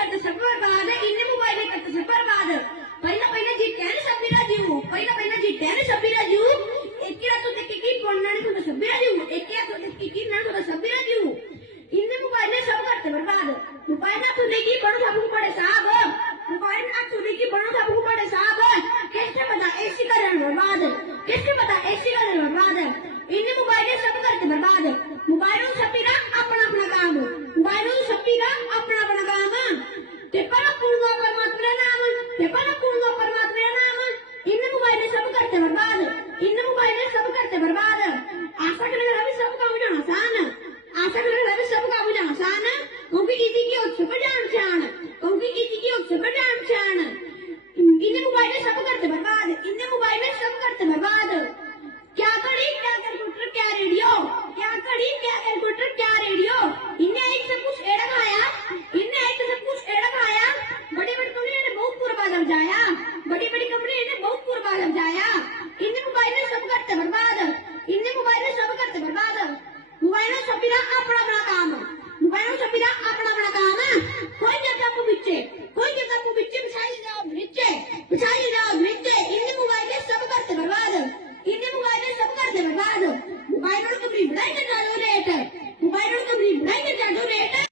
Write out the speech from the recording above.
करते सब बर्बाद इन्ने मोबाइल करते सब बर्बाद पहिला पहिला जिट्याने शब्बीरा जीव पहिला पहिला जिट्याने शब्बीरा जीव एकीला तो ते की कोणाने तो शब्बीरा जीव एकीला तो ते की ना तो शब्बीरा जीव इन्ने मोबाइल ने सब करते बर्बाद मोबाइल ना तू देखी बड़ो सबको पड़े साहब मोबाइल ना तू देखी बड़ो सबको पड़े साहब कैसे पता ऐसी करन बर्बाद कैसे पता ऐसी करन बर्बाद इन्ने मोबाइल ने सब करते बर्बाद